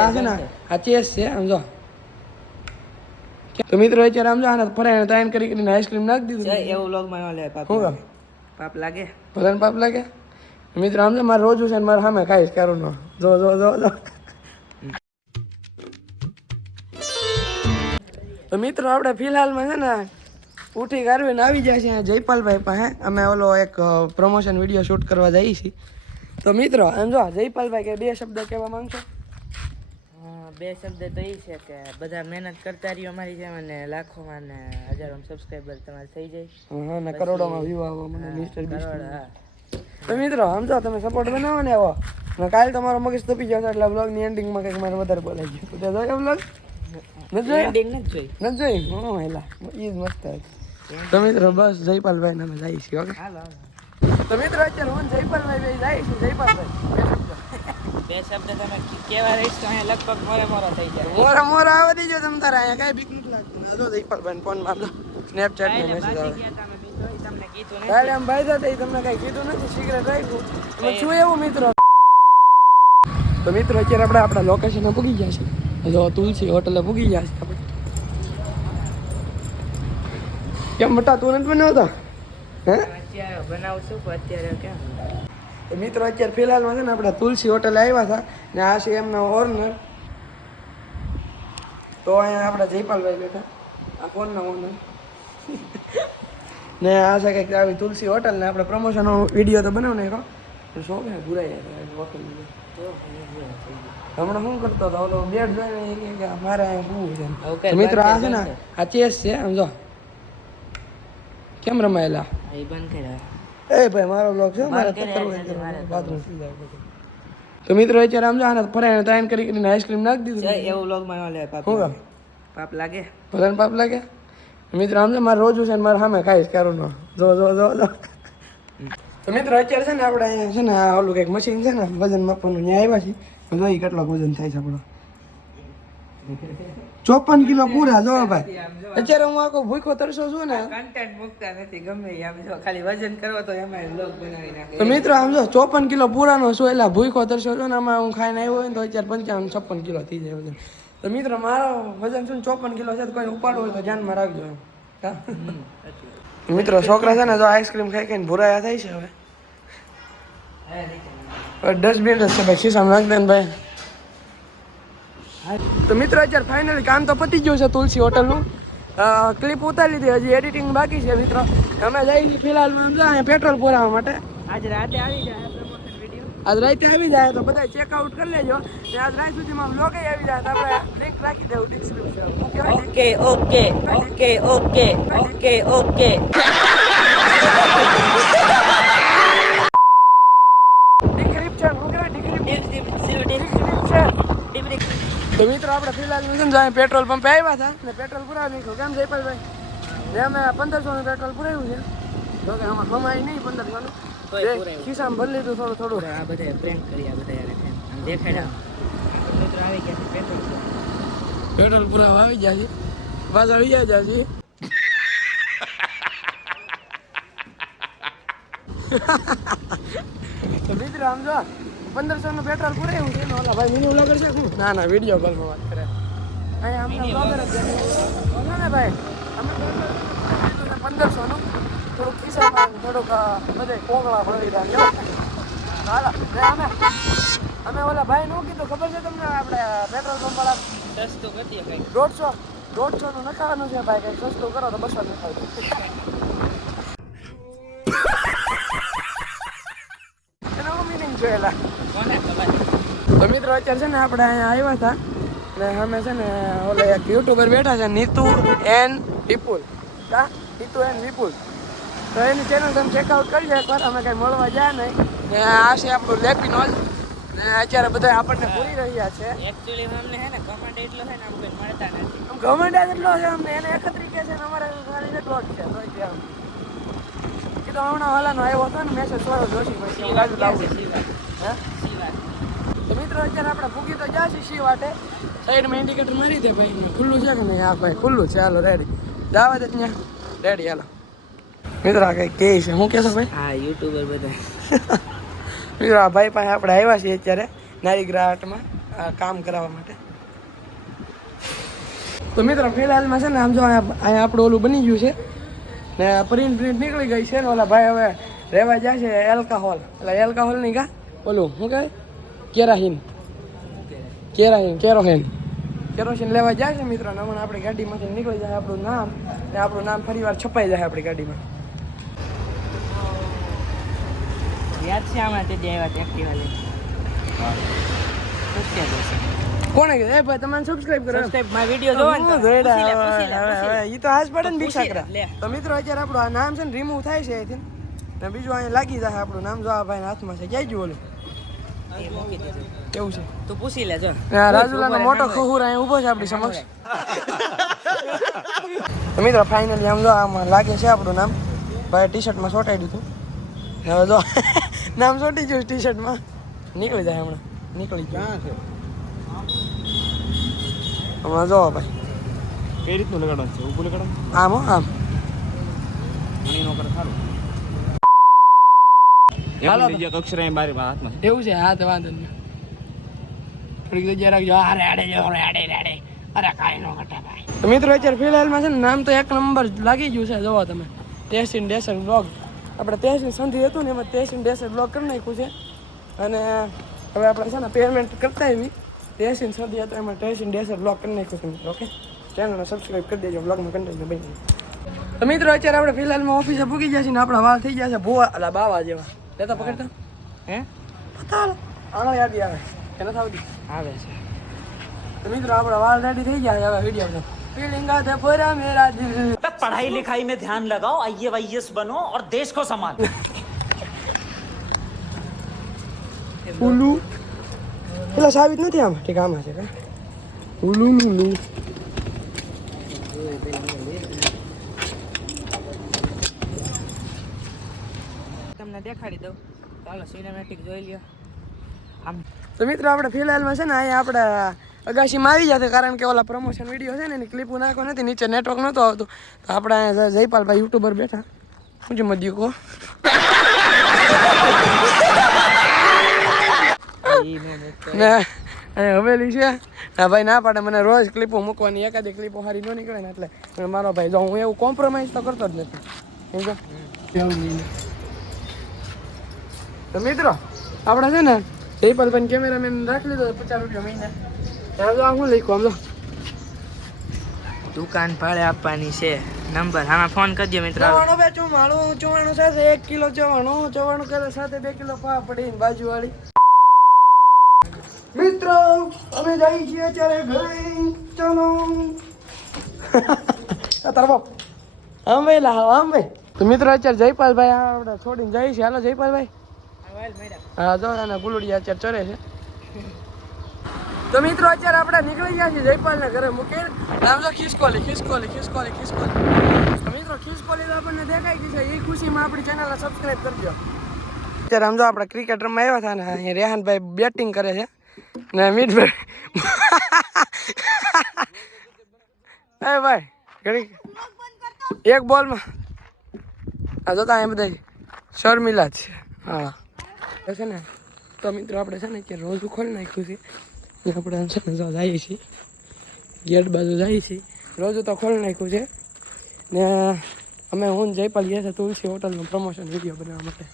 આ છે ને આ ચેસ છે આમ જો. તો મિત્રો અત્યારે આમ જો આને ફરાઈને તાઈન કરીને આઈસ્ક્રીમ નાખી દીધું. એવો વ્લોગ માં લે પાપ. હું કામ પાપ લાગે? ભલે પાપ લાગે. મિત્રો આમ જો મારે રોજ છે ને મારે સામે ખાઈશ કરું નો. જો જો જો જો. તો મિત્રો આપણે ફિલહાલમાં છે ને ઉઠી ગારવીને આવી જાય છે જયપાલભાઈ પાસે. અમે ઓલો એક પ્રમોશન વિડીયો શૂટ કરવા જઈએ છીએ. તો મિત્રો આમ જો જયપાલભાઈ કે બે શબ્દ કહેવા માંગશો? બે શબ્દ તો એ છે કે બધા મહેનત કરતા રહ્યો અમારી જેમ અને લાખોમાં ને હજારોમાં સબસ્ક્રાઈબર તમારે થઈ જાય. હા ને કરોડોમાં વ્યૂ આવો મને મિસ્ટર બીસ્ટ. તો મિત્રો સમજો તમે સપોર્ટ બનાવો ને આવો ને કાલે તમારો મગજ તપી જશે એટલે વ્લોગની એન્ડિંગમાં કંઈક મારે વધારે બોલાઈ ગયું. તો જોયો વ્લોગ? એન્ડિંગ નથી જોઈ હા હેલા એ જ મસ્ત હતું. તો મિત્રો બસ જયપાલભાઈ ને અમે જઈએ છીએ. ઓકે તો મિત્રો અત્યારે હું જયપાલભાઈ બે જાય છે. જયપાલભાઈ બે શબ્દ તમે કેવા રહીશ તો અહીંયા લગભગ મોરા થઈ જાય. મોરા આવવા દીજો તમે તારા અહીંયા કાંઈ બીક નથી લાગતી. જો જયપાલભાઈ ફોન માં સ્નેપચેટ ને મેસેજ આવે. તમને કીધું નહીં કાલે આમ ભાઈ હતા તમને કઈ કીધું નથી, સિક્રેટ રાખ્યું. તમે શું એવું મિત્રો? તો મિત્રો અત્યારે આપણે આપણા લોકેશને પૂગી ગયા છે. જો તુલસી હોટલે પૂગી ગયા છે આપણે. કેમ બટા તું નથી બનાવતા? હે અત્યારે બનાવશું પણ અત્યારે કેમ? તો મિત્રો અત્યારે ફિલહાલમાં છે ને આપણે તુલસી હોટલે આવ્યા હતા ને આ છે એમનો ઓનર. તો અહીંયા આપણા જયપાલભાઈ બેઠા, આ ફોનના ઓનર ને આ છે કંઈક આવી તુલસી હોટલ ને આપણે પ્રમોશનનો વિડીયો તો બનાવ નાખ્યો. શો કે ભૂરાઈ હોટલ હમણાં શું કરતો હતો ઓલો બેડ જોઈને કે મારે અહીંયા શું છે. મિત્રો આ છે ને આ ચેસ છે આમ જો કેમ રમાયેલા. એ બંધ કર્યા. એ ભાઈ મારો બ્લોગ છે મારે બાથરૂમ. તો મિત્રો અત્યારે આમ જો આને ફરાઈને તાઈન કરીને આઈસ્ક્રીમ નાખી દીધું. એવો વ્લોગ માં લે પાપ. શું કામ પાપ લાગે? ભલે પાપ લાગે. મિત્રો આમ જો મારે રોજ છે ને મારે સામે ખાઈશ કરું નો. જો જો જો જો. તો મિત્રો અત્યારે છે ને આપણે અહીંયા છે ને આ ઓલું કંઈક મશીન છે ને વજન માપવાનું ત્યાં આવ્યા છીએ. જોઈ કેટલો વજન થાય છે આપણો. 54 કિલો પૂરા. જો ભાઈ અત્યારે હું આખો ભૂખો તરસો છું ને. કન્ટેન્ટ મૂકતા નથી ગમે આમ જો ખાલી વજન કરો તો એમાં વ્લોગ બનાવી નાખે. તો મિત્રો આમ જો 54 કિલો પૂરાનો છું એટલે ભૂખો તરસો છું ને આમાં હું ખાઈને આવ્યો હોય ને તો અત્યારે 55-56 કિલો થઈ જાય વજન. તો મિત્રો મારો વજન શું 54 કિલો છે તો કોઈ ઉપાડવું હોય તો ધ્યાનમાં રાખજો એમ. મિત્રો છોકરા છે ને જો આઈસ્ક્રીમ ખાઈ ખાઈને ભૂરાયા થાય છે હવે. ડસ્ટબિન જ છે ભાઈ ખિસ્સામાં નાખ દે ને ભાઈ. તો મિત્રો અત્યારે ફાઇનલી કામ તો પતી ગયું છે તુલસી હોટલનું. ક્લિપ ઉતારી લીધી, હજી એડિટિંગ બાકી છે મિત્રો. અમે જઈએ છીએ ફિલહાલ અહીંયા પેટ્રોલ પુરાવા માટે. આજે રાતે આવી જાય પ્રમોશન વિડીયો. આજ રાતે આવી જાય તો બધા ચેકઆઉટ કરી લેજો. ને આજ રાત સુધીમાં બ્લોગ આવી જાય તો આપણે લિંક રાખી દેવું description. Okay okay okay okay okay okay. તો મિત્રો આપણે ફિલહાલ પેટ્રોલ પંપે આવ્યા હતા ને પેટ્રોલ પુરાવી નાખ્યું. કેમ જયપાલભાઈ? ને અમે 1500 પેટ્રોલ પુરાવ્યું છે. જો કે આમાં કમાઈ નહીં 1500 ખિસ્સામાં ભરી લીધું થોડું થોડું. આ બધા પ્રેન્ક કરી આ બધા દેખાડ્યા. મિત્રો આવી ગયા છે પેટ્રોલ પુરાવા આવી ગયા છે. પાછા આવી જાય છે. તો મિત્રો આમ જો 1500 પેટ્રોલ પુરાયું છે. ઓલા ભાઈ મિની વ્લોગર છે શું? ના ના વિડીયો કોલમાં વાત કરે. અહીંયા અમને વ્લોગર જ બોલો ને ભાઈ. અમે 1500 થોડુંક ખિસ્સામાં થોડુંક બધે કોગળા ભરી રહ્યા. હાલો અમે ઓલા ભાઈ નું કીધું ખબર છે તમને આપણે પેટ્રોલ પંપ વાળા સસ્તું કરીએ કંઈક 150 નું નખાવાનું છે ભાઈ. કંઈક સસ્તું કરો તો 200 નખાવી દો. જોયેલા તો મિત્રો અત્યારે છે ને આપણે અહીંયા આવ્યા હતા ને અમે છે ને ઓલે એક યુટ્યુબર બેઠા છે નીતુ એન વિપુલ. નીતુ એન વિપુલ. તો એની ચેનલ તમે ચેકઆઉટ કરી જાય એકવાર. અમે કંઈ મળવા જાય નહીં ને આ છે આપણું લેપિનોલ ને અત્યારે બધા આપણને ભૂલી રહ્યા છે. એકચ્યુઅલી અમને હે ને કમેન્ટ એટલો છે ને આમ કંઈ મળતા નથી. આમ ગવર્મેન્ટ એટલો છે અમને એને 31 કે છે ને અમારે ખાલી એટલો જ છે. તો ત્યાં કીધું હમણાં હાલાનો આવ્યો હતો ને મેસેજ વાળો જોશી પછી બાજુ લાવું. તો મિત્રો અત્યારે આપણે ભૂગી તો જ્યાં છીએ વાટે સાઈડમાં ઇન્ડિકેટર મારી દે ભાઈ. ખુલ્લું છે કે નહીં? હા ભાઈ ખુલ્લું છે. હાલો રેડી જવા દે ત્યાં રેડી. હાલો મિત્રો આ કંઈક કે છે શું કહેશો ભાઈ? હા યુટ્યુબર બધા મિત્રો આ ભાઈ પાસે આપણે આવ્યા છીએ અત્યારે નારી ગ્રાહટમાં. આ કામ કરાવવા માટે. તો મિત્રો ફિલહાલમાં છે ને આમ જો અહીંયા આપણું ઓલું બની ગયું છે ને પ્રિન્ટ નીકળી ગઈ છે ને ઓલા ભાઈ હવે રહેવા જાય છે એલ્કાહોલ એટલે એલ્કાહોલ નહીં કા ઓલું શું કહેવાય કેરોસીન લેવા જાય છે મિત્રો ને હમણાં આપણી ગાડીમાંથી નીકળી જાય આપણું નામ ને આપણું નામ ફરીવાર છપાઈ જાય આપણી ગાડીમાં. યાદ છે આમાં તે આવ્યા હતા એક્ટિવા લઈને. કોણે કીધું? એ ભાઈ તમારે સબસ્ક્રાઇબ કરો. સબસ્ક્રાઇબ માય વિડિયો જોવાનું તો ઈ તો આજ પડે ને ભિક્ષા કરા. તો મિત્રો અત્યારે આપણું આ નામ છે ને રિમૂવ થાય છે અહીંથી ને બીજું અહીંયા લાગી જાય આપણું નામ. જો આ ભાઈના હાથમાં છે. ક્યાં ગયું ઓલું? એ મૂકી દેજો. કેવું છે તું પૂછી લેજો. રાજુલાનો મોટો ખહુર અહીંયા ઊભો છે આપણી સમક્ષ. તો મિત્રો ફાઇનલી આમ જો આમાં લાગે છે આપણું નામ. ભાઈ ટી શર્ટમાં ચોંટાડી દીધું. હવે જો નામ ચોંટી ગયું ટી શર્ટમાં. નીકળી જાય હમણાં. નીકળી ગયું. હમણાં જો ભાઈ કઈ રીતનું લગાડવાનું છે? ઊભું લગાડવાનું? આમ હો આમ. ઘણી નો કરે સારું. હાલો એમ બીજા અક્ષર મારી હાથમાં છે. એવું છે? હા તો વાંધો નહીં. થોડીક જગ્યા રાખજો. અરે અરે અરે કાંઈ નો ઘટા ભાઈ. તો મિત્રો અત્યારે ફિલહાલમાં છે ને નામ તો એક નંબર લાગી ગયું છે. જોવો તમે તેસીન ડેસર બ્લોગ. આપણે તેસીન સંધિ હતું ને એમાં તેસીન ડેસર બ્લોગ કરી નાખ્યું છે. અને હવે આપણે છે ને પેમેન્ટ કરતા એવી તેસીન સંધિ હતું એમાં તેસીન ડેસર બ્લોગ કરી નાખ્યું છે મિત્રો. ઓકે, ચેનલને સબસ્ક્રાઈબ કરી દેજો. બ્લોગમાં કન્ટિન્યુ બની. તો મિત્રો અત્યારે આપણે ફિલહાલમાં ઓફિસે પૂકી ગયા છીએ ને આપણા વાળ થઈ ગયા છે ભૂવા અલા બાવા જેવા. લેતા પકડતા હે પતા આનો યાદી આવે કે નથી આવતી? આવે છે. તો મિત્રો આપણા વાળ રેડી થઈ ગયા છે હવે વિડીયો फीलिंग आते पूरा मेरा दिल. पढ़ाई लिखाई में ध्यान लगाओ, IAS बनो और देश को संभालो. उल्लू પેલા સાબિત નથી આમાં. ઠીક આમાં છે કા ઉલ્લુ મુલ્લુ. તમને દેખાડી દઉં. ચાલો સિનેમેટિક જોઈ લ્યો. આમ તો મિત્રો આપણે ફિલહાલમાં છે ને અહીંયા આપણે અગાશીમાં આવી જશે કારણ કે ઓલા પ્રમોશન વિડીયો છે ને એની ક્લિપો નાખો નથી. નીચે નેટવર્ક નહોતો આવતું તો આપણે અહીંયા જયપાલભાઈ યુટ્યુબર બેઠા. શું છે મધ્યુ કહો? ને હવેલી છે ના ભાઈ ના પાડે મને રોજ ક્લિપો મૂકવાની. એકાદી ક્લિપો સારી ન નીકળે ને એટલે મારો ભાઈ જો હું એવું કોમ્પ્રોમાઇઝ તો કરતો જ નથી. તો મિત્રો આપણે છે ને જયપાલભાઈ કેમેરામેન રાખી લીધો 50 રૂપિયા મહિના. ત્યાં જો હું લખ્યું આમ જો દુકાન ભાડે આપવાની છે. નંબર આમાં ફોન કરજો મિત્રો. 94 સાથે 1 કિલો 94 કિલો સાથે 2 કિલો પા પડી બાજુવાળી. મિત્રો અમે જઈએ છીએ અત્યારે ઘરે. ચલો તારો બાપ આમ ભાઈ લાવ આમ ભાઈ. તો મિત્રો અત્યારે જયપાલભાઈ આપણે છોડીને જઈએ છીએ. હાલો જયપાલભાઈ. હા જો ના ગુલુડિયા અત્યારે ચરે છે. તો મિત્રો અત્યારે આપણે નીકળી ગયા છીએ જયપાલના ઘરે મૂકીને. આમ જો ખિસકોલી. તો મિત્રો ખિસકોલી આપણને દેખાઈ ગઈ છે. એ ખુશીમાં આપણી ચેનલને સબસ્ક્રાઈબ કરજો. અત્યારે આમ જો આપણે ક્રિકેટ રમવા આવ્યા હતા ને અહીંયા રેહાનભાઈ બેટિંગ કરે છે ને મીઠભાઈ એ ભાઈ ઘડી એક બોલમાં આ જોતા અહીંયા બધા શર્મિલા છે. હા છે ને. તો મિત્રો આપણે છે ને કે રોજ ખોલી નાખ્યું છે. આપણે છે ને જો જઈએ છીએ ગેટ બાજુ જઈએ છીએ. રોજ તો ખોલી નાખ્યું છે ને અમે હું જયપાલ ગયા છે તુલસી હોટલનું પ્રમોશન વિડીયો બનાવવા માટે.